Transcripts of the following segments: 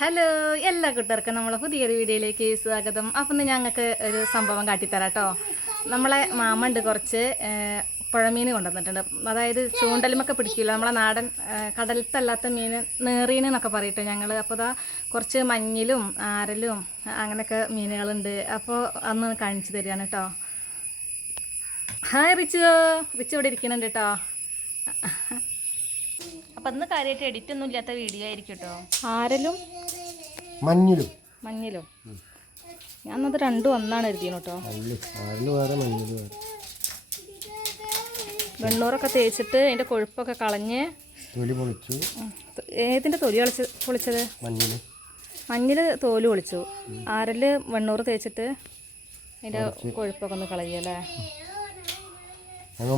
Hello എല്ലാ കൂട്ടുകാർക്കും നമ്മളെ പുതിയൊരു വീഡിയോയിലേക്ക് സ്വാഗതം. അപ്പം ഞങ്ങൾക്ക് ഒരു സംഭവം കാട്ടിത്തരാം കേട്ടോ. നമ്മളെ മാമണ്ട് കുറച്ച് പുഴമീൻ കൊണ്ടുവന്നിട്ടുണ്ട്. അതായത് ചൂണ്ടലുമൊക്കെ പിടിക്കില്ല, നമ്മളെ നാടൻ കടലത്തല്ലാത്ത മീൻ നേറീനെന്നൊക്കെ പറയട്ടെ ഞങ്ങൾ. അപ്പോൾ അതാ കുറച്ച് മഞ്ഞിലും ആരലും അങ്ങനെയൊക്കെ മീനുകളുണ്ട്. അപ്പോൾ അന്ന് കാണിച്ചു തരികയാണ് കേട്ടോ. ഹായ് റിച്ചു ഇവിടെ ഇരിക്കുന്നുണ്ട് കേട്ടോ. അപ്പം ഇന്ന് കാര്യമായിട്ട് എഡിറ്റ് ഒന്നും ഇല്ലാത്ത വീഡിയോ ആയിരിക്കും കേട്ടോ. ആരലും മഞ്ഞിലും ഞാനത് രണ്ടും ഒന്നാണ് എഴുതിയത് കേട്ടോ. വെണ്ണൂറൊക്കെ തേച്ചിട്ട് അതിൻ്റെ കൊഴുപ്പൊക്കെ കളഞ്ഞ് ഏതിൻ്റെ തൊലി പൊളിച്ചത്? മഞ്ഞിൽ തോല് പൊളിച്ചു. ആരല് വെണ്ണൂറ് തേച്ചിട്ട് അതിൻ്റെ കൊഴുപ്പൊക്കെ ഒന്ന് കളയല്ലേ.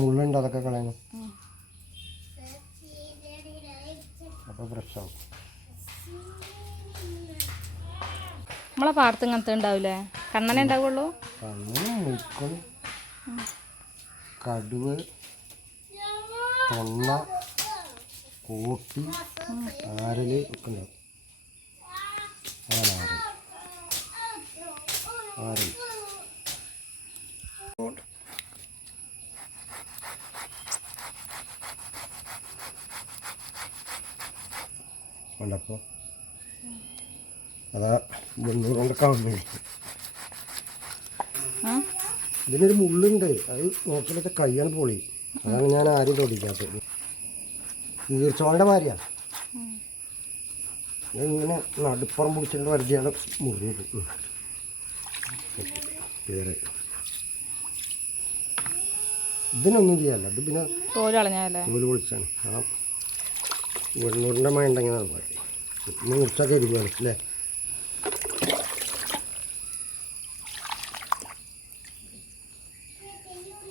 മുള്ളുണ്ട്, അതൊക്കെ കളയണം. അപ്പോൾ പ്രശ്നമാവും. നമ്മളെ പാടത്ത് ഇങ്ങനത്തെ ഉണ്ടാവില്ലേ? കണ്ണനെ ഉണ്ടാവുള്ളൂ. മുക്കൽ, കടുവ്, തൊണ്ണ, കോട്ടി, ആരല് ഒക്കെ ഉണ്ടാവും. അതാണ് ആരൽ. ഉണ്ടപ്പോൾ അതാ വെണ്ണൂറ് കൊണ്ടൊക്കെ ആവുന്നില്ല. ഇതിനൊരു മുള്ളുണ്ട്, അത് നോക്കിയിട്ട് കയ്യാണ് പൊളി. അതാണ് ഞാൻ ആരും തൊടിക്കാത്തത്. ഈർച്ചോളിൻ്റെ മാതിരിയാണ്. ഇങ്ങനെ നടുപ്പുറം പിടിച്ചിട്ട് വരച്ചിയാണ് മുറിയത്. പേര് ഇതിനൊന്നും ചെയ്യാല്ല. ഇത് പിന്നെ തോല് പൊളിച്ചാണ്. ആ വെണ്ണൂറിൻ്റെ മഴ ഉണ്ടെങ്കിൽ പോയി മുറിച്ചൊക്കെ ഇരിക്കുകയാണ് അല്ലേ.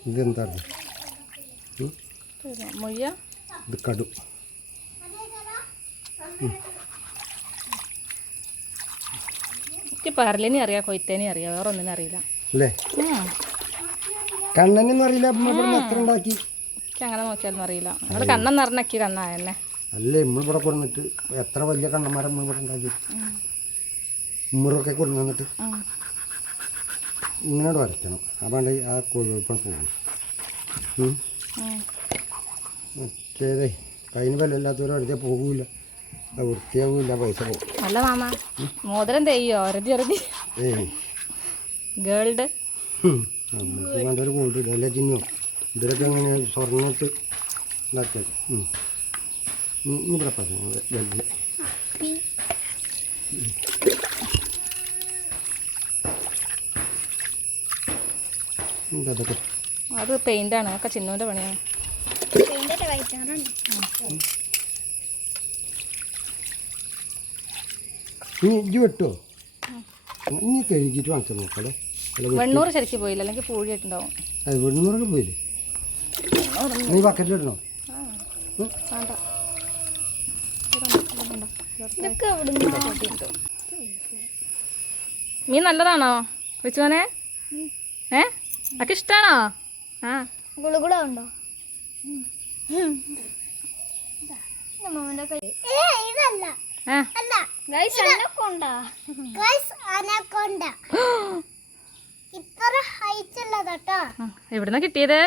ഇതെന്താണ്? ഇത് കടു. എനിക്ക് പറലിനെ അറിയാം, കൊയ്ത്തേനെ അറിയാം, വേറെ ഒന്നിനും അറിയില്ല അല്ലേ. കണ്ണനൊന്നും അറിയില്ല. എത്ര ഉണ്ടാക്കി എനിക്ക് അങ്ങനെ നോക്കിയാലൊന്നും അറിയില്ല. നിങ്ങൾ കണ്ണം നിറഞ്ഞക്കി കണ്ണായെന്നെ അല്ലേ. നമ്മളിവിടെ കൊണ്ടുവന്നിട്ട് എത്ര വലിയ കണ്ണന്മാരെ നമ്മളിവിടെ ഉണ്ടാക്കി ഉമ്മറൊക്കെ കൊണ്ടുവന്നിട്ട് ഇങ്ങോട്ട് വരയ്ക്കണം. അതാണ്ട് ആ കൊഴുപ്പം പോകും. മറ്റേതേ കയ്യിന് വിലയില്ലാത്തവരും അടുത്തേ പോകില്ല, അത് വൃത്തിയാവില്ല, പൈസ പോകും. അല്ല മാമ, മോതിരം തെയ്യോ അറുതി ഗേൾഡ് നമുക്ക് വേണ്ടൊരു ഗോൾഡ് ഇടയില്ല. ചിന്നോ ഇതിലൊക്കെ അങ്ങനെ സ്വർണ്ണത്ത് ഇതാക്കിയത്. ഇവിടെ പറഞ്ഞു അതൊക്കെ അത് പെയിൻ്റാണ്, ഒക്കെ ചിന്നൂൻ്റെ പണിയാണ്. ഇനി ഇജ്ജ് വെട്ടോ? ഇനി കഴുകിയിട്ട് വാങ്ങിച്ചു നോക്കാല്ലേ. വെണ്ണൂറ് ശരിക്കും പോയില്ല, അല്ലെങ്കിൽ പൂഴിയിട്ടുണ്ടാവും. അത് വെണ്ണൂറൊക്കെ പോയില്ലേ? നീ ബക്കറ്റിലിടണോ? വേണ്ട. മീൻ നല്ലതാണോ വിച്ചുവനെ? ഒക്കെ ഇഷ്ടാണോ? ആ ഗുളുഗുള ഉണ്ടോ? എവിടുന്ന കിട്ടിയത്?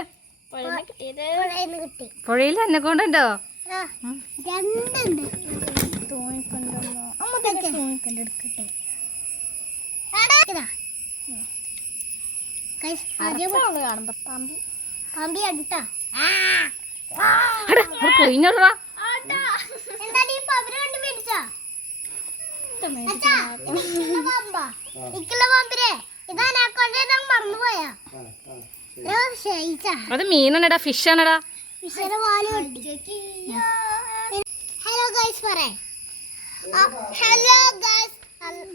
പുഴയിൽ അന്നക്കൊണ്ടുണ്ടോ? കൊയിഞ്ഞോടാ. അത് മീനാണെടാ, ഫിഷ് ആണെടാ. ഹലോ ഗൈസ് പറേ. ഹലോ ഗൈസ്,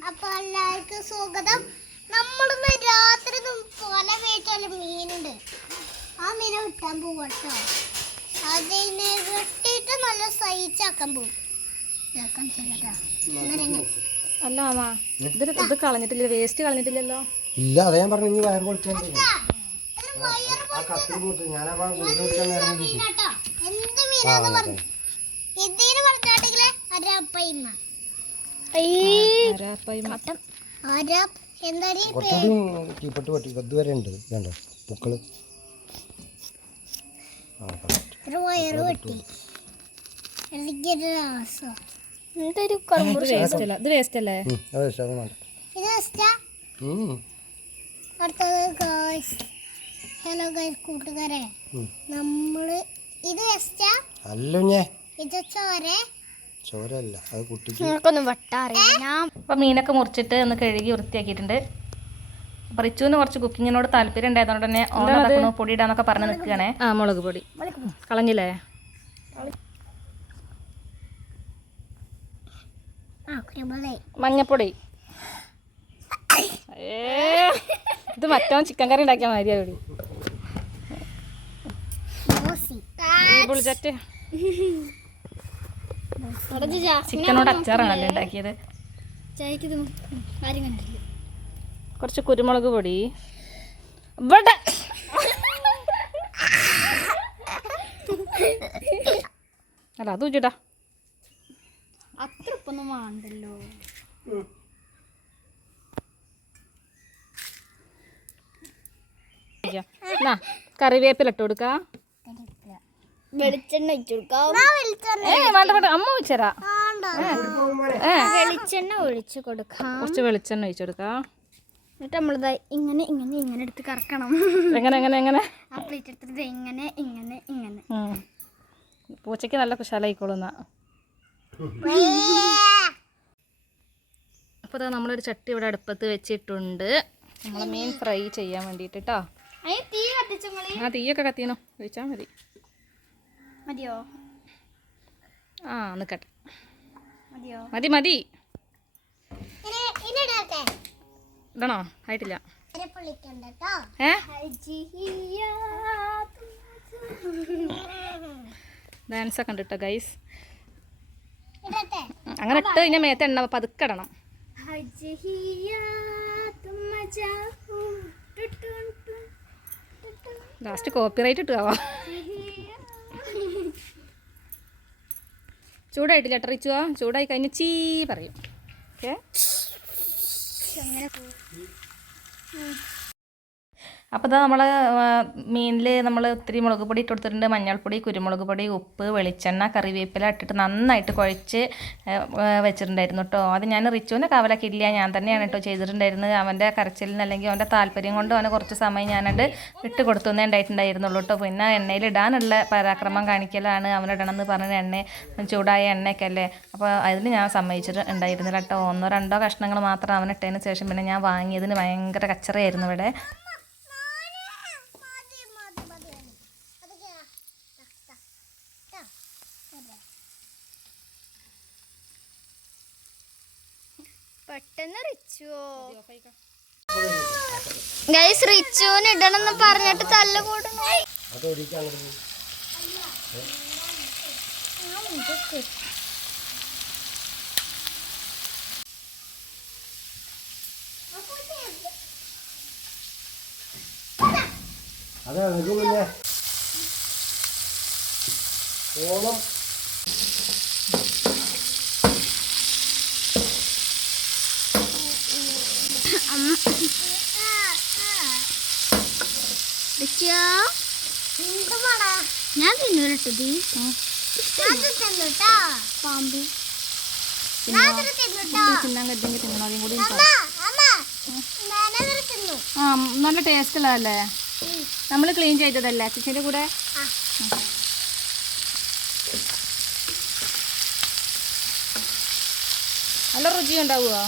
അപ്പൊ എല്ലാവർക്കും സ്വാഗതം. നമ്മളിന്ന് രാത്രി പോലെ വീട്ടിൽ മീനുണ്ട്. ആ മീനെ വിട്ടാൻ പോവട്ടോ. അതിനെ വെട്ടിയിട്ട് നല്ല സൈസാക്കാൻ പോകും. അല്ല മാമ, ഇത് കളഞ്ഞിട്ടില്ല, വേസ്റ്റ് കളഞ്ഞിട്ടില്ലല്ലോ. ഇല്ല, അതാ ഞാൻ പറഞ്ഞു. നീ വയർ പൊളിച്ചാൽ എന്ത് മീനാന്ന് പറഞ്ഞു ഇതിന് പറഞ്ഞാട്ടെങ്കില് ഒരപ്പ ആരാ എന്താടി കുറച്ചുകൂടി ചീപ്പട്ട് പറ്റി ഇതുവരെ ഉണ്ട് വേണ്ടോ പൂക്കള് ഒരു വയറ് വെട്ടി എനിക്കൊരു ആസം എന്തൊരു ഇത് വേസ്റ്റ് അല്ലേ അതെ ശരി വേണ്ട ഇത് വെച്ചാ അടുത്തത് ഗായ്സ്. ഹലോ ഗായ്സ് കൂട്ടുകാരെ, നമ്മള് ഇത് വെച്ചാ അല്ല ഞാൻ ഇത് ചോരല്ല അത് കുട്ടിക്ക് നിനക്കൊന്നും വെട്ടാറില്ല. അപ്പോൾ മീനൊക്കെ മുറിച്ചിട്ട് ഒന്ന് കഴുകി വൃത്തിയാക്കിയിട്ടുണ്ട്. അപ്പോൾ റിച്ചുവിന് കുറച്ച് കുക്കിങ്ങിനോട് താല്പര്യം ഉണ്ടായതുകൊണ്ട് തന്നെ ഓണ പൊടി ഇടാന്നൊക്കെ പറഞ്ഞ് നിൽക്കുകയാണേ. മുളക് പൊടി കളഞ്ഞില്ലേ? മഞ്ഞപ്പൊടി. ഇത് മറ്റോ ചിക്കൻ കറി ഉണ്ടാക്കിയാൽ മതിയാ കൂടി. പുളിച്ചറ്റ് ചിക്കനോട് അച്ചാറാണല്ലേ ഉണ്ടാക്കിയത്. കുറച്ച് കുരുമുളക് പൊടി. ഇവിടെ അല്ല അത് വെച്ചിട്ടാ അത്ര ഇപ്പൊന്നും വേണ്ടല്ലോ. കറിവേപ്പില ഇട്ട് കൊടുക്ക. വെളിച്ചെണ്ണ ഒഴിച്ചു കൊടുക്കാം. വേണ്ട വേണ്ട, അമ്മ വെച്ചരാ. വെളിച്ചെണ്ണ ഒഴിച്ചു കൊടുക്കാം. കുറച്ച് വെളിച്ചെണ്ണ ഒഴിച്ചു കൊടുക്കാം. എന്നിട്ട് നമ്മളിത് ഇങ്ങനെ ഇങ്ങനെ ഇങ്ങനെ എടുത്ത് കറക്കണം. എങ്ങനെ എങ്ങനെ എങ്ങനെ ആ പ്ലേറ്റ് എടുത്തിട്ട് ഇങ്ങനെ ഇങ്ങനെ ഇങ്ങനെ. പൂച്ചയ്ക്ക് നല്ല കുശാലായിക്കോളുന്ന. അപ്പോൾ നമ്മളൊരു ചട്ടി ഇവിടെ അടുപ്പത്ത് വെച്ചിട്ടുണ്ട്. നമ്മളെ മീൻ ഫ്രൈ ചെയ്യാൻ വേണ്ടിയിട്ട് കേട്ടോ. തീ കത്തിച്ചോളി. ആ തീയൊക്കെ കത്തിനോ ഒഴിച്ചാൽ മതി. മതിയോ? ആ നിൽക്കട്ടെ. മതിയോ? മതി മതി. ഇടണോ? ആയിട്ടില്ല. ഡാൻസ് ഒക്കെ ഉണ്ട് കേട്ടോ ഗൈസ്. അങ്ങനെ ഇട്ട് കഴിഞ്ഞാൽ മേത്ത് എണ്ണ പതുക്കെ ഇടണം. ലാസ്റ്റ് കോപ്പിറൈറ്റ് ഇട്ടുകാവാ. ചൂടായിട്ടില്ല ടറിച്ചുവാ. ചൂടായി കഴിഞ്ഞ് ചീ പറയും. ഓക്കെ. അപ്പോൾ ഇതാ നമ്മൾ മീനിൽ നമ്മൾ ഒത്തിരി മുളക് പൊടി ഇട്ട് കൊടുത്തിട്ടുണ്ട്. മഞ്ഞൾപ്പൊടി, കുരുമുളക് പൊടി, ഉപ്പ്, വെളിച്ചെണ്ണ, കറിവേപ്പില ഇട്ടിട്ട് നന്നായിട്ട് കുഴച്ച് വെച്ചിട്ടുണ്ടായിരുന്നു കേട്ടോ. അത് ഞാൻ റിച്ചുവിനെ കാവലാക്കിയില്ല, ഞാൻ തന്നെയാണ് കേട്ടോ ചെയ്തിട്ടുണ്ടായിരുന്നത്. അവൻ്റെ കരച്ചിലിന് അല്ലെങ്കിൽ അവൻ്റെ താല്പര്യം കൊണ്ട് അവന് കുറച്ച് സമയം ഞാനത് ഇട്ട് കൊടുത്തുന്നേ ഉണ്ടായിട്ടുണ്ടായിരുന്നുള്ളൂ കേട്ടോ. പിന്നെ എണ്ണയിൽ ഇടാനുള്ള പരാക്രമം കാണിക്കലാണ്. അവനിടണമെന്ന് പറഞ്ഞ എണ്ണ ചൂടായ എണ്ണയൊക്കെ അല്ലേ. അപ്പോൾ അതിന് ഞാൻ സമ്മതിച്ചിട്ട് ഉണ്ടായിരുന്നില്ല കേട്ടോ. 1-2 കഷ്ണങ്ങൾ മാത്രം അവനിട്ടതിന് ശേഷം പിന്നെ ഞാൻ വാങ്ങിയതിന് ഭയങ്കര കച്ചറയായിരുന്നു ഇവിടെ. പെട്ടെന്ന് ഗൈസ് റിച്ചുവിന് ഇടണമെന്ന് പറഞ്ഞിട്ട് തല്ല് കൂടുന്നു. അതെ ഓണം ഞാൻ തിന്നൂലട്ടത് പാമ്പ് തിന്നാൻ കരുതെങ്കിൽ തിന്നണം. അതും കൂടി ആ നല്ല ടേസ്റ്റ് ഉള്ളതല്ലേ. നമ്മൾ ക്ലീൻ ചെയ്തതല്ലേ ചിക്കൻ്റെ കൂടെ. നല്ല രുചി ഉണ്ടാവുമോ?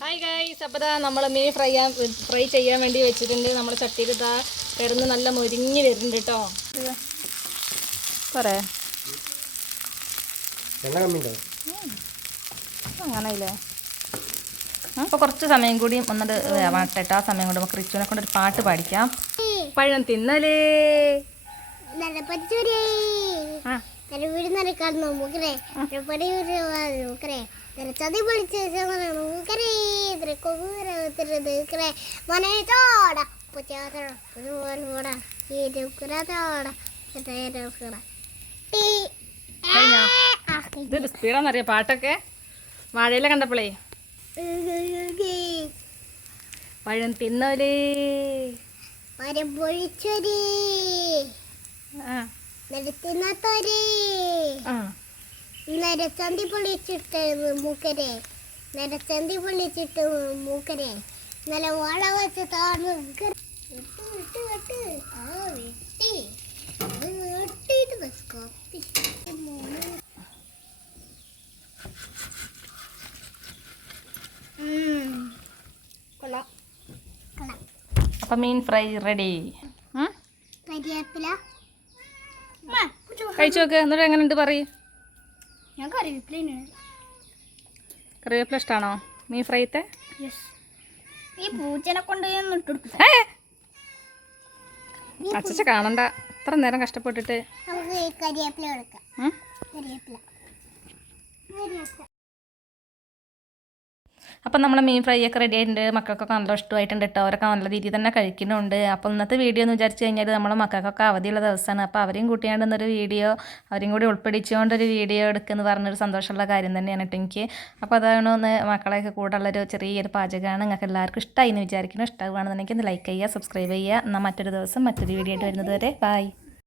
ഹായ് ഗൈസ്, അപ്പോൾ നമ്മൾ മീൻ ഫ്രൈ ചെയ്യാൻ വേണ്ടി വെച്ചിട്ടുണ്ട്. നമ്മൾ ചട്ടിയിൽ ഇതാ കിടന്ന് നല്ല മുരിഞ്ഞ് വരുന്നുണ്ട് കേട്ടോ. പറയേ അങ്ങനെയില്ലേ. അപ്പോൾ കുറച്ച് സമയം കൂടി ഒന്നത് വേവട്ടെ കേട്ടോ. ആ സമയം കൊണ്ട് നമുക്ക് റിച്ചുവിനെ കൊണ്ട് ഒരു പാട്ട് പാടിക്കാം. പഴം തിന്നലേ വീട് നടക്കാൻ നോക്കറേ ചതി പൊളിച്ച് ഇതൊരു സ്പീഡാന്നറിയാം പാട്ടൊക്കെ വാഴയില കണ്ടപ്പോളേ പഴം തിന്നോലേ പൊഴിച്ചൊരേ ആ നിരത്തിനത്തോരേ ആ നരച്ചന്തി പൊളിച്ചിട്ട് മൂക്കരെ നരച്ചന്തി പൊളിച്ചിട്ട് മൂക്കരെ നല്ല വാഴ വെച്ചിട്ടാണ് വെട്ട് വെട്ട് ആ വെട്ടി വെട്ടിയിട്ട് വെക്കോപ്പി കൊള്ളാം കൊള്ളാം. അപ്പം മീൻ ഫ്രൈ റെഡി കരിവേപ്പില കഴിച്ചു നോക്ക് എന്നിട്ട് എങ്ങനെയുണ്ട് പറയ് ഞാൻ കറിവേപ്പില കറിവേപ്പില ഇഷ്ടമാണോ മീൻ ഫ്രൈത്തെ ഈ പൂച്ചനെ കൊണ്ട് ഞാൻ ഇട്ടെടുക്കും. അച്ചച്ച കാണണ്ട ഇത്ര നേരം കഷ്ടപ്പെട്ടിട്ട് നമുക്ക് കരിവേപ്പില എടുക്കാം. ഉം? കരിവേപ്പില അപ്പം നമ്മളെ മീൻ ഫ്രൈ ഒക്കെ റെഡി ആയിട്ടുണ്ട് മക്കൾക്കൊക്കെ നല്ല ഇഷ്ടമായിട്ടുണ്ട് കേട്ടോ അവരൊക്കെ നല്ല രീതിയിൽ തന്നെ കഴിക്കുന്നുണ്ട് അപ്പോൾ ഇന്നത്തെ വീഡിയോ എന്ന് വിചാരിച്ചു കഴിഞ്ഞാൽ നമ്മളെ മക്കൾക്കൊക്കെ അവധിയുള്ള ദിവസമാണ് അപ്പോൾ അവരെയും കൂട്ടിയാണ്ട് ഇന്നൊരു വീഡിയോ അവരെയും കൂടി ഉൾപ്പെടിച്ചുകൊണ്ടൊരു വീഡിയോ എടുക്കുമെന്ന് പറഞ്ഞൊരു സന്തോഷമുള്ള കാര്യം തന്നെയാണ് കേട്ടോ എനിക്ക്. അപ്പോൾ അതാണ് ഒന്ന് മക്കളെയൊക്കെ കൂടെ ഉള്ളൊരു ചെറിയൊരു പാചകമാണ്. നിങ്ങൾക്ക് എല്ലാവർക്കും ഇഷ്ടമായി എന്ന് വിചാരിക്കുന്നു. ഇഷ്ടമാണെന്നുണ്ടെങ്കിൽ ഒന്ന് ലൈക്ക് ചെയ്യുക, സബ്സ്ക്രൈബ് ചെയ്യുക. എന്നാൽ മറ്റൊരു ദിവസം മറ്റൊരു വീഡിയോ ആയിട്ട് വരുന്നത് വരെ ബൈ.